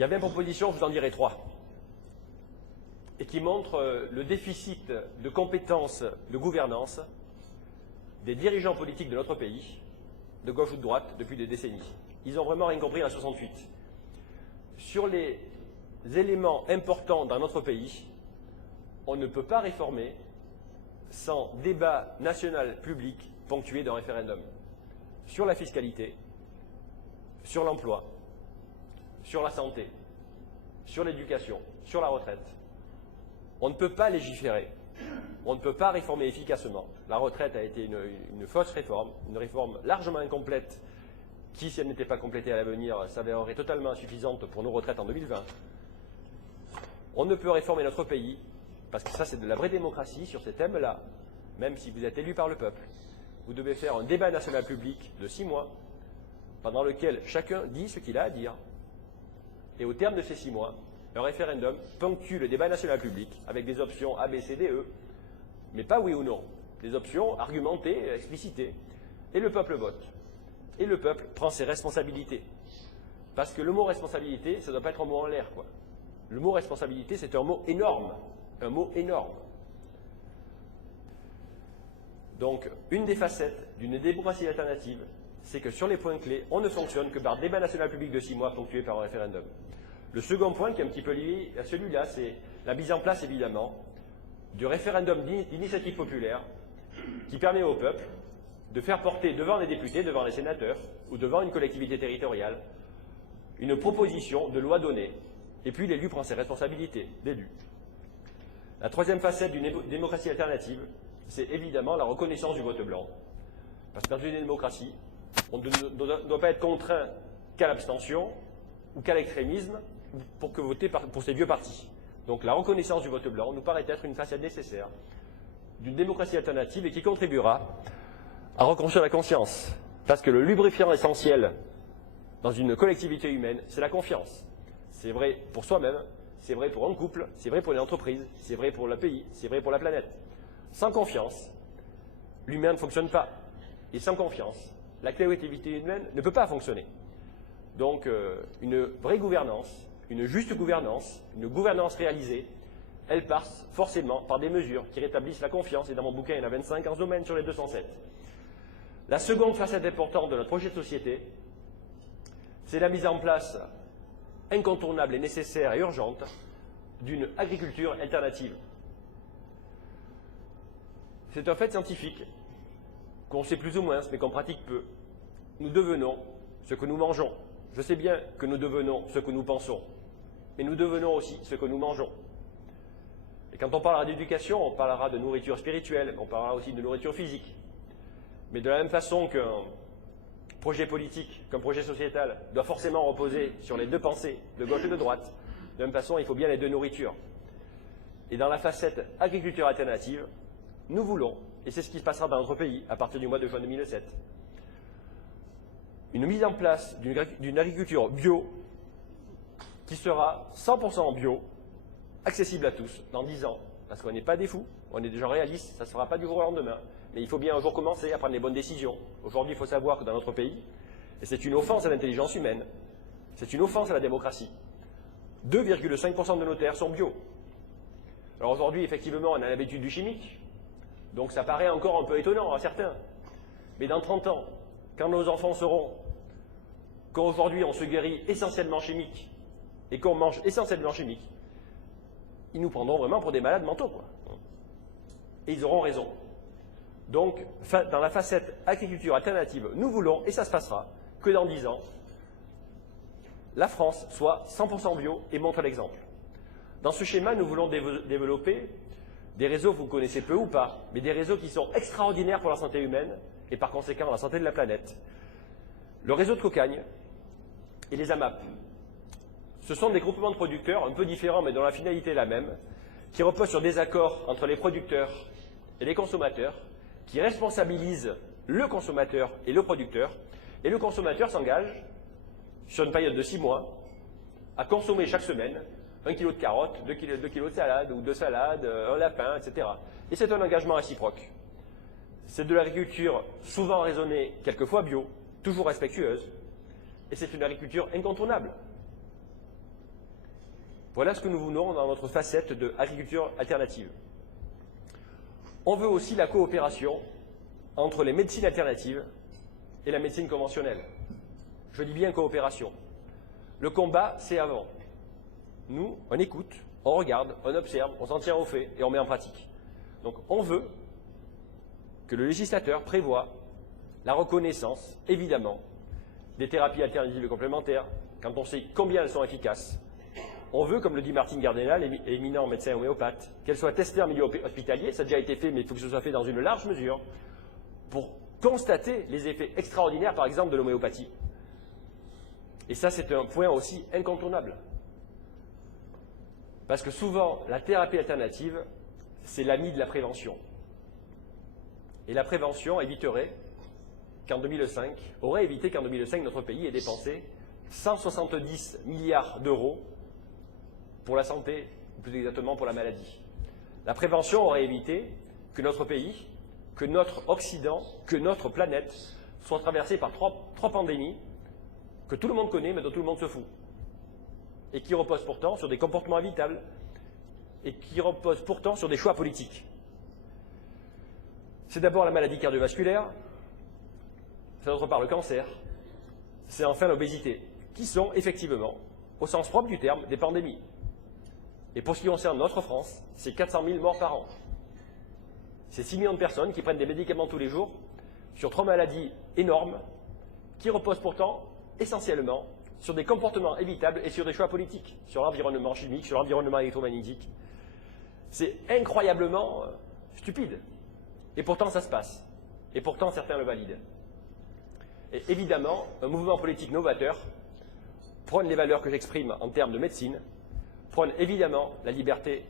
Il y a 20 propositions, je vous en dirai 3, et qui montrent le déficit de compétences de gouvernance des dirigeants politiques de notre pays, de gauche ou de droite, depuis des décennies. Ils n'ont vraiment rien compris en 68. Sur les éléments importants dans notre pays, on ne peut pas réformer sans débat national public ponctué d'un référendum. Sur la fiscalité, sur l'emploi, sur la santé, sur l'éducation, sur la retraite. On ne peut pas légiférer, on ne peut pas réformer efficacement. La retraite a été une fausse réforme, une réforme largement incomplète qui, si elle n'était pas complétée à l'avenir, s'avérerait totalement insuffisante pour nos retraites en 2020. On ne peut réformer notre pays, parce que ça c'est de la vraie démocratie sur ces thèmes-là, même si vous êtes élu par le peuple. Vous devez faire un débat national public de 6 mois, pendant lequel chacun dit ce qu'il a à dire. Et au terme de ces 6 mois, un référendum ponctue le débat national public avec des options A, B, C, D, E, mais pas oui ou non. Des options argumentées, explicitées. Et le peuple vote. Et le peuple prend ses responsabilités. Parce que le mot responsabilité, ça ne doit pas être un mot en l'air, quoi. Le mot responsabilité, c'est un mot énorme. Un mot énorme. Donc, une des facettes d'une démocratie alternative, c'est que sur les points clés, on ne fonctionne que par débat national public de 6 mois ponctué par un référendum. Le second point, qui est un petit peu lié à celui-là, c'est la mise en place, évidemment, du référendum d'initiative populaire qui permet au peuple de faire porter devant les députés, devant les sénateurs ou devant une collectivité territoriale une proposition de loi donnée. Et puis l'élu prend ses responsabilités d'élu. La troisième facette d'une démocratie alternative, c'est évidemment la reconnaissance du vote blanc. Parce que dans une démocratie, on ne doit pas être contraint qu'à l'abstention ou qu'à l'extrémisme pour que voter pour ces vieux partis. Donc la reconnaissance du vote blanc nous paraît être une facette nécessaire d'une démocratie alternative et qui contribuera à reconstruire la conscience. Parce que le lubrifiant essentiel dans une collectivité humaine, c'est la confiance. C'est vrai pour soi-même, c'est vrai pour un couple, c'est vrai pour une entreprise, c'est vrai pour le pays, c'est vrai pour la planète. Sans confiance, l'humain ne fonctionne pas. Et sans confiance, la collectivité humaine ne peut pas fonctionner. Donc une vraie gouvernance, une juste gouvernance, une gouvernance réalisée, elle passe forcément par des mesures qui rétablissent la confiance. Et dans mon bouquin, il y en a 25 en ce domaine sur les 207. La seconde facette importante de notre projet de société, c'est la mise en place incontournable et nécessaire et urgente d'une agriculture alternative. C'est un fait scientifique qu'on sait plus ou moins, mais qu'on pratique peu. Nous devenons ce que nous mangeons. Je sais bien que nous devenons ce que nous pensons, mais nous devenons aussi ce que nous mangeons. Et quand on parlera d'éducation, on parlera de nourriture spirituelle, on parlera aussi de nourriture physique. Mais de la même façon qu'un projet politique, qu'un projet sociétal doit forcément reposer sur les deux pensées, de gauche et de droite, de la même façon, il faut bien les deux nourritures. Et dans la facette agriculture alternative, nous voulons, et c'est ce qui se passera dans notre pays à partir du mois de juin 2007, une mise en place d'une agriculture bio qui sera 100% bio, accessible à tous dans 10 ans, parce qu'on n'est pas des fous, on est des gens réalistes, ça ne se fera pas du jour au lendemain. Mais il faut bien un jour commencer à prendre les bonnes décisions. Aujourd'hui, il faut savoir que dans notre pays, et c'est une offense à l'intelligence humaine, c'est une offense à la démocratie, 2,5% de nos terres sont bio. Alors aujourd'hui, effectivement, on a l'habitude du chimique, donc ça paraît encore un peu étonnant à certains. Mais dans 30 ans, quand nos enfants sauront qu'aujourd'hui on se guérit essentiellement chimique et qu'on mange essentiellement chimique, ils nous prendront vraiment pour des malades mentaux, quoi. Et ils auront raison. Donc, dans la facette agriculture alternative, nous voulons, et ça se passera, que dans 10 ans, la France soit 100% bio et montre l'exemple. Dans ce schéma, nous voulons développer des réseaux que vous connaissez peu ou pas, mais des réseaux qui sont extraordinaires pour la santé humaine et par conséquent la santé de la planète. Le réseau de Cocagne et les AMAP. Ce sont des groupements de producteurs un peu différents mais dont la finalité est la même, qui reposent sur des accords entre les producteurs et les consommateurs, qui responsabilisent le consommateur et le producteur, et le consommateur s'engage, sur une période de 6 mois, à consommer chaque semaine 1 kg de carottes, 2 kg de salade, ou 2 salades, un lapin, etc. Et c'est un engagement réciproque. C'est de l'agriculture souvent raisonnée, quelquefois bio, toujours respectueuse, et c'est une agriculture incontournable. Voilà ce que nous voulons dans notre facette de agriculture alternative. On veut aussi la coopération entre les médecines alternatives et la médecine conventionnelle. Je dis bien coopération. Le combat, c'est avant. Nous, on écoute, on regarde, on observe, on s'en tient aux faits et on met en pratique. Donc on veut que le législateur prévoie la reconnaissance, évidemment, des thérapies alternatives et complémentaires, quand on sait combien elles sont efficaces. On veut, comme le dit Martine Gardella, éminent médecin homéopathe, qu'elles soient testées en milieu hospitalier, ça a déjà été fait, mais il faut que ce soit fait dans une large mesure, pour constater les effets extraordinaires, par exemple, de l'homéopathie. Et ça, c'est un point aussi incontournable. Parce que souvent, la thérapie alternative, c'est l'ami de la prévention. Et la prévention aurait évité qu'en 2005, notre pays ait dépensé 170 milliards d'euros pour la santé, ou plus exactement pour la maladie. La prévention aurait évité que notre pays, que notre Occident, que notre planète soit traversée par trois pandémies que tout le monde connaît mais dont tout le monde se fout. Et qui reposent pourtant sur des comportements évitables et qui reposent pourtant sur des choix politiques. C'est d'abord la maladie cardiovasculaire, c'est d'autre part le cancer, c'est enfin l'obésité, qui sont effectivement, au sens propre du terme, des pandémies. Et pour ce qui concerne notre France, c'est 400 000 morts par an. C'est 6 millions de personnes qui prennent des médicaments tous les jours sur 3 maladies énormes qui reposent pourtant essentiellement sur des comportements évitables et sur des choix politiques, sur l'environnement chimique, sur l'environnement électromagnétique. C'est incroyablement stupide. Et pourtant, ça se passe. Et pourtant, certains le valident. Et évidemment, un mouvement politique novateur prône les valeurs que j'exprime en termes de médecine, prône évidemment la liberté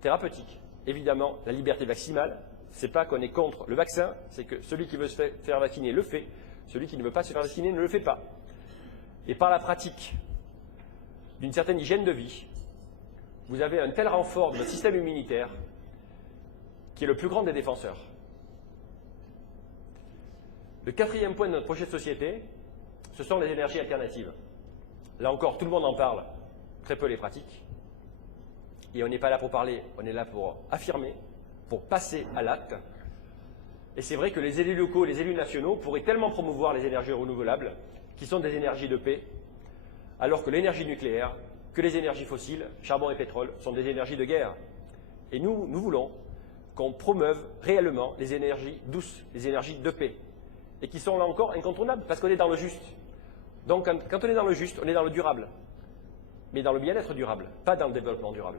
thérapeutique, évidemment la liberté vaccinale. Ce n'est pas qu'on est contre le vaccin, c'est que celui qui veut se faire vacciner le fait, celui qui ne veut pas se faire vacciner ne le fait pas. Et par la pratique d'une certaine hygiène de vie, vous avez un tel renfort de votre système immunitaire qui est le plus grand des défenseurs. Le quatrième point de notre projet de société, ce sont les énergies alternatives. Là encore, tout le monde en parle, très peu les pratiques. Et on n'est pas là pour parler, on est là pour affirmer, pour passer à l'acte. Et c'est vrai que les élus locaux, les élus nationaux pourraient tellement promouvoir les énergies renouvelables, qui sont des énergies de paix, alors que l'énergie nucléaire, que les énergies fossiles, charbon et pétrole, sont des énergies de guerre. Et nous voulons qu'on promeuve réellement les énergies douces, les énergies de paix, et qui sont là encore incontournables, parce qu'on est dans le juste. Donc quand on est dans le juste, on est dans le durable, mais dans le bien-être durable, pas dans le développement durable.